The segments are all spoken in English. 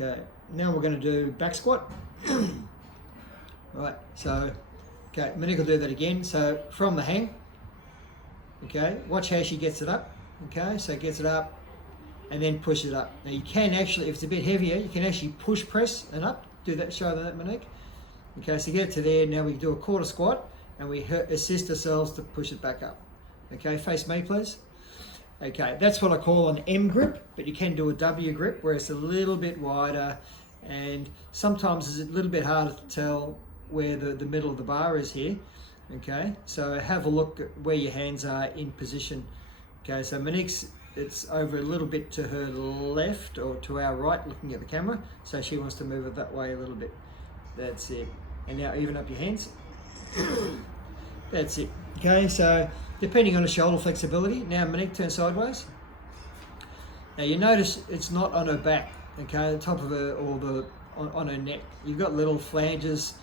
Okay, now we're going to do back squat. Right, so, okay, Monique will do that again. So from the hang, okay, watch how she gets it up. Okay, so gets it up and then push it up. Now you can actually, if it's a bit heavier, you can actually push, press and up. Do that, show that, Monique. Okay, so get it to there. Now we do a quarter squat and we assist ourselves to push it back up. Okay, face me, please. Okay, that's what I call an M grip, but you can do a W grip where it's a little bit wider, and sometimes it's a little bit harder to tell where the middle of the bar is here. Okay, so have a look at where your hands are in position. Okay, so Monique's, it's over a little bit to her left or to our right looking at the camera, so she wants to move it that way a little bit. That's it. And now even up your hands. That's it. Okay, so depending on the shoulder flexibility, now Monique turns sideways. Now you notice it's not on her back, okay, the top of her or on her neck. You've got little flanges,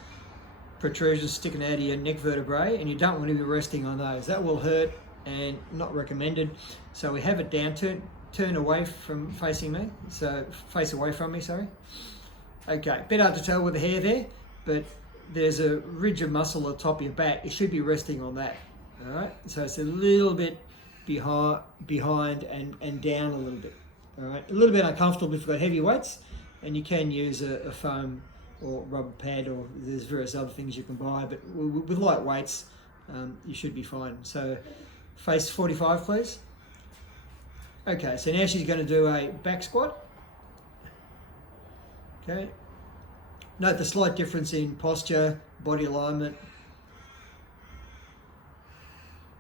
protrusions sticking out of your neck vertebrae, and you don't want to be resting on those. That will hurt and not recommended. So we have it down, turn away from facing me, so face away from me, sorry. Okay, bit hard to tell with the hair there, but there's a ridge of muscle at the top of your back. You should be resting on that. All right, so it's a little bit behind and down a little bit. All right, a little bit uncomfortable if you've got heavy weights, and you can use a foam or rubber pad, or there's various other things you can buy, but with light weights, you should be fine. So face 45, please. Okay, so now she's going to do a back squat. Okay. Note the slight difference in posture, body alignment.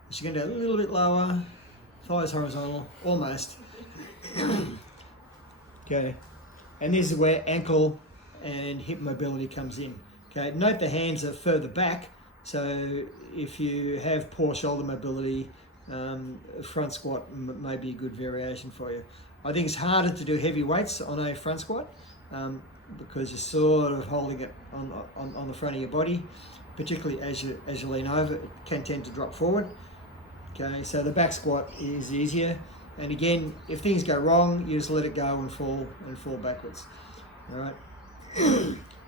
She's going to do a little bit lower, thighs horizontal, almost. Okay, and this is where ankle and hip mobility comes in. Okay, note the hands are further back, so if you have poor shoulder mobility, front squat may be a good variation for you. I think it's harder to do heavy weights on a front squat because you're sort of holding it on the front of your body, particularly as you lean over. It can tend to drop forward. Okay, so the back squat is easier, and again, if things go wrong, you just let it go and fall backwards. All right.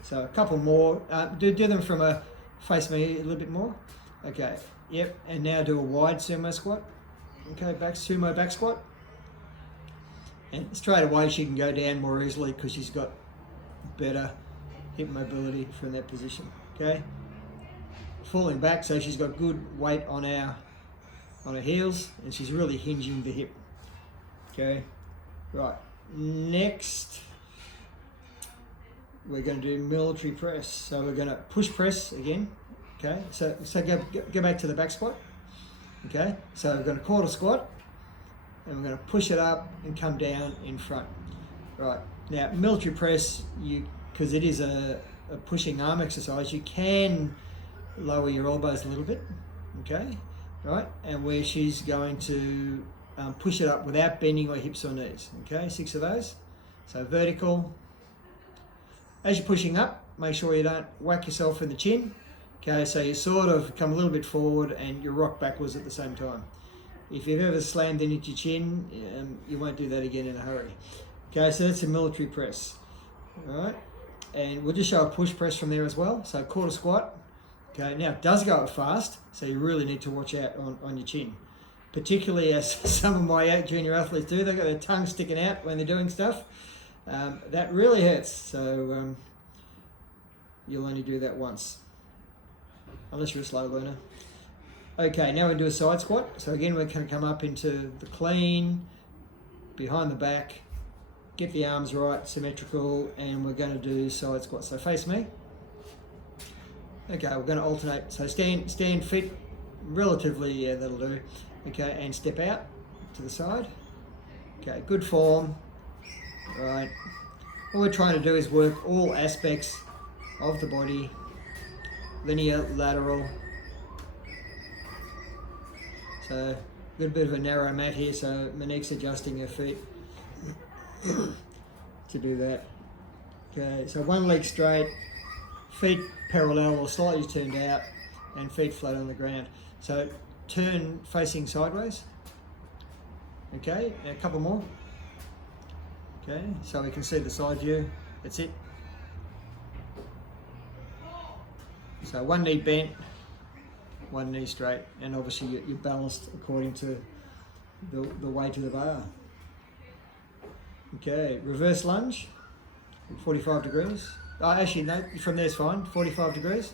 So a couple more. Do them from a face me a little bit more. Okay. Yep. And now do a wide sumo squat. Okay, sumo back squat. And straight away she can go down more easily because she's got better hip mobility from that position. Okay. Falling back, so she's got good weight on her heels, and she's really hinging the hip. Okay. Right. Next, we're going to do military press. So we're going to push press again. Okay, so go back to the back squat. Okay, so we're going to quarter squat, and we're going to push it up and come down in front. Right, now military press, because it is a pushing arm exercise, you can lower your elbows a little bit. Okay, right, and where she's going to push it up without bending your hips or knees. Okay, 6 of those. So vertical. As you're pushing up, make sure you don't whack yourself in the chin. Okay, so you sort of come a little bit forward and you rock backwards at the same time. If you've ever slammed into your chin, you won't do that again in a hurry. Okay, so that's a military press. All right, and we'll just show a push press from there as well. So quarter squat. Okay, now it does go up fast, so you really need to watch out on your chin. Particularly as some of my junior athletes do, they've got their tongue sticking out when they're doing stuff. That really hurts, so you'll only do that once, unless you're a slow learner. Okay, now we do a side squat. So again, we're going to come up into the clean, behind the back, get the arms right, symmetrical, and we're going to do side squat. So face me. Okay, we're going to alternate. So stand feet relatively, yeah, that'll do. Okay, and step out to the side. Okay, good form. All right. What we're trying to do is work all aspects of the body. Linear, lateral. So a little bit of a narrow mat here, so Monique's adjusting her feet to do that. Okay, so one leg straight, feet parallel or slightly turned out, and feet flat on the ground. So turn facing sideways. Okay, and a couple more. Okay, so we can see the side view. That's it. So one knee bent, one knee straight, and obviously you're balanced according to the weight of the bar. Okay, reverse lunge, 45 degrees. Oh, actually, no, from there's fine, 45 degrees.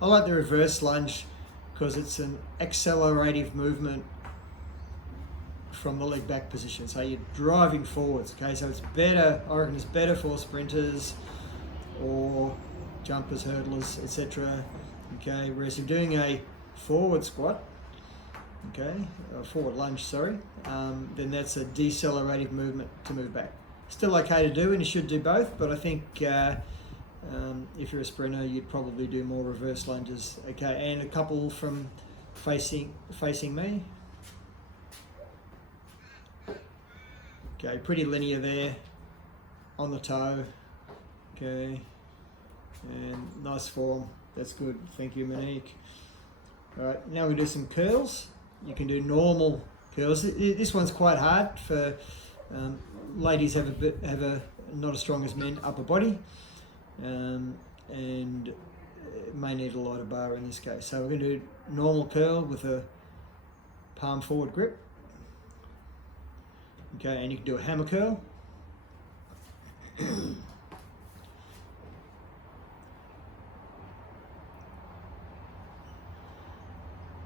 I like the reverse lunge because it's an accelerative movement from the leg back position. So you're driving forwards, okay? So it's better, I reckon it's better for sprinters or jumpers, hurdlers, etc. Okay, whereas if you're doing a forward squat, okay, forward lunge, sorry, then that's a decelerative movement to move back. Still okay to do, and you should do both, but I think if you're a sprinter, you'd probably do more reverse lunges. Okay, and a couple from facing me. Okay, pretty linear there, on the toe. Okay, and nice form. That's good. Thank you, Monique. All right, now we do some curls. You can do normal curls. This one's quite hard for ladies. Have not as strong as men upper body, and may need a lighter bar in this case. So we're going to do normal curl with a palm forward grip. Okay, and you can do a hammer curl.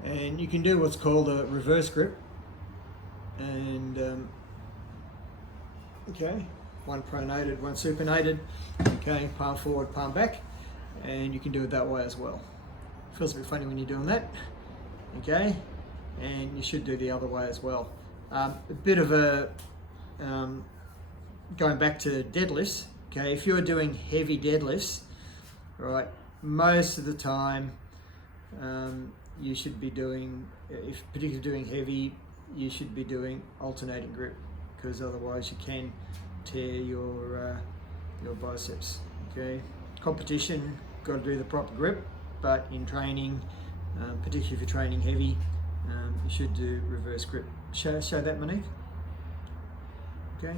And you can do what's called a reverse grip. And okay, one pronated, one supinated. Okay, palm forward, palm back, and you can do it that way as well. Feels a bit funny when you're doing that. Okay, and you should do the other way as well. A bit of a going back to deadlifts. Okay, if you're doing heavy deadlifts, right, most of the time you should be doing, if particularly doing heavy, you should be doing alternating grip, because otherwise you can tear your biceps. Okay, competition, got to do the proper grip, but in training, particularly if you're training heavy, you should do reverse grip. Show that, Monique. Okay.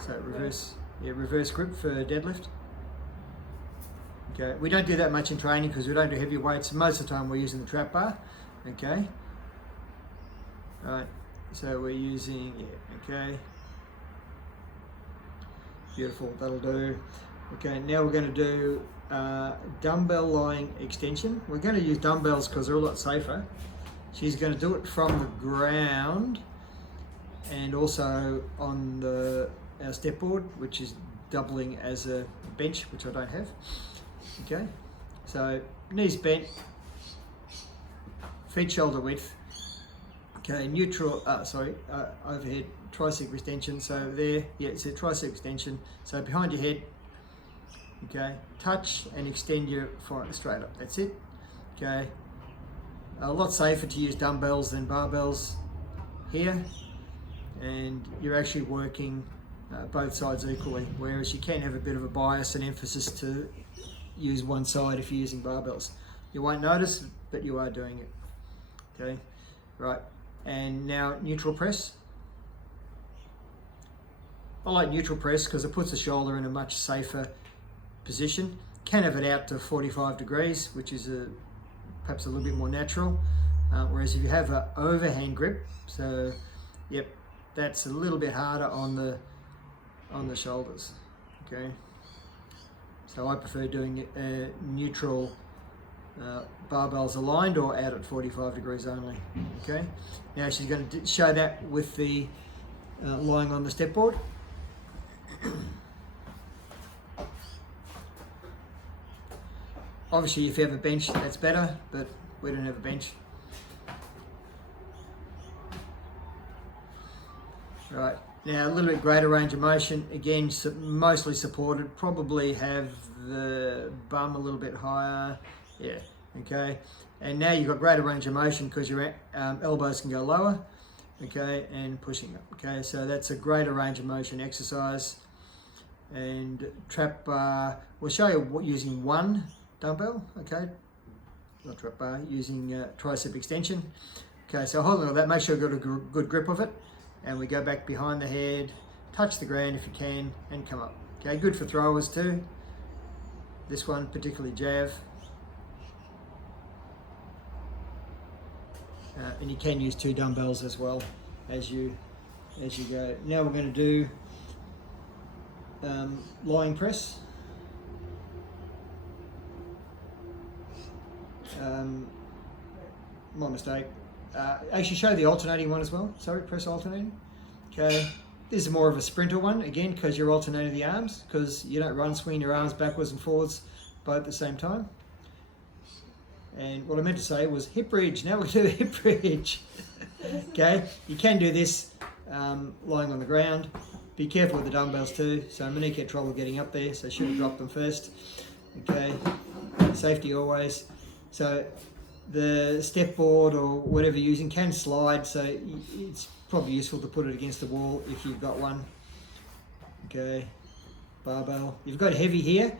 So reverse grip for deadlift. Okay. We don't do that much in training because we don't do heavy weights. Most of the time we're using the trap bar. Okay. Right. So we're using, okay. Beautiful. That'll do. Okay. Now we're going to do dumbbell lying extension. We're going to use dumbbells because they're a lot safer. She's going to do it from the ground and also on our step board, which is doubling as a bench, which I don't have. Okay, so knees bent, feet shoulder width. Okay, neutral, overhead tricep extension. So there, yeah, it's a tricep extension. So behind your head, okay, touch and extend your forearm straight up. That's it. Okay. A lot safer to use dumbbells than barbells here, and you're actually working both sides equally, whereas you can have a bit of a bias and emphasis to use one side if you're using barbells. You won't notice, but you are doing it. Okay, right, and now neutral press. I like neutral press because it puts the shoulder in a much safer position. Can have it out to 45 degrees, which is perhaps a little bit more natural, whereas if you have an overhand grip, so yep, that's a little bit harder on the shoulders. Okay, so I prefer doing neutral barbells aligned or out at 45 degrees only. Okay, now she's going to show that with the lying on the step board. Obviously, if you have a bench, that's better, but we don't have a bench. Right, now a little bit greater range of motion. Again, mostly supported. Probably have the bum a little bit higher. Yeah, okay. And now you've got greater range of motion because your elbows can go lower. Okay, and pushing up. Okay, so that's a greater range of motion exercise. And trap bar, we'll show you what using one dumbbell, okay, not trap bar, using tricep extension. Okay, so hold on to that, make sure you've got a good grip of it, and we go back behind the head, touch the ground if you can, and come up. Okay, good for throwers too. This one, particularly jab. And you can use 2 dumbbells as well as you go. Now we're going to do lying press. My mistake. Actually show the alternating one as well. Sorry, press alternating. Okay, this is more of a sprinter one, again, because you're alternating the arms, because you don't run swinging your arms backwards and forwards both at the same time. And what I meant to say was hip bridge. Now we're going to do a hip bridge. Okay, you can do this lying on the ground. Be careful with the dumbbells too. So Monique had trouble getting up there, so she should have dropped them first. Okay, safety always. So the step board or whatever you're using can slide, so it's probably useful to put it against the wall if you've got one. Okay, barbell. You've got heavy here.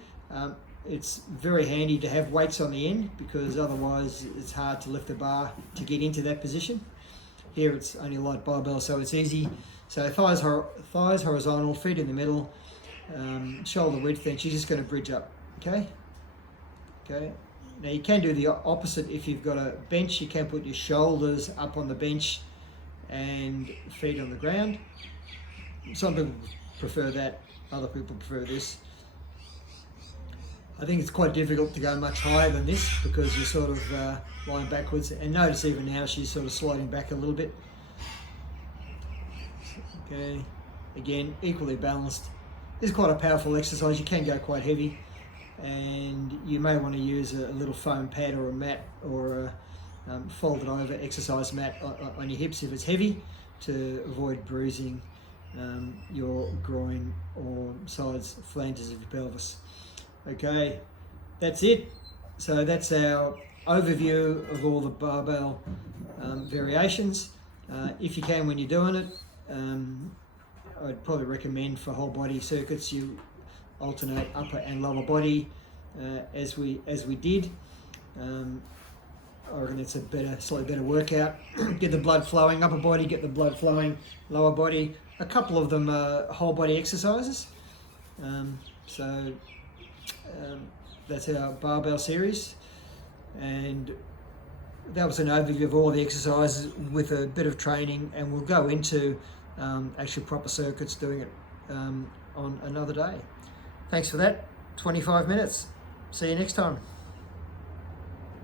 It's very handy to have weights on the end, because otherwise it's hard to lift the bar to get into that position. Here it's only light barbell, so it's easy. So thighs horizontal, feet in the middle, shoulder width, and she's just going to bridge up. Okay. Okay. Now you can do the opposite. If you've got a bench, you can put your shoulders up on the bench and feet on the ground. Some people prefer that, other people prefer this. I think it's quite difficult to go much higher than this, because you're sort of lying backwards. And notice even now she's sort of sliding back a little bit. Okay, again, equally balanced. This is quite a powerful exercise. You can go quite heavy, and you may want to use a little foam pad or a mat, or a folded over exercise mat on your hips if it's heavy, to avoid bruising your groin or sides, flanges of your pelvis. Okay, that's it. So that's our overview of all the barbell variations. If you can, when you're doing it, I'd probably recommend for whole body circuits you alternate upper and lower body as we did. I reckon it's a slightly better workout. Get the blood flowing upper body, get the blood flowing lower body. A couple of them are whole body exercises. That's our barbell series, and that was an overview of all the exercises with a bit of training, and we'll go into actual proper circuits doing it on another day. Thanks for that. 25 minutes. See you next time.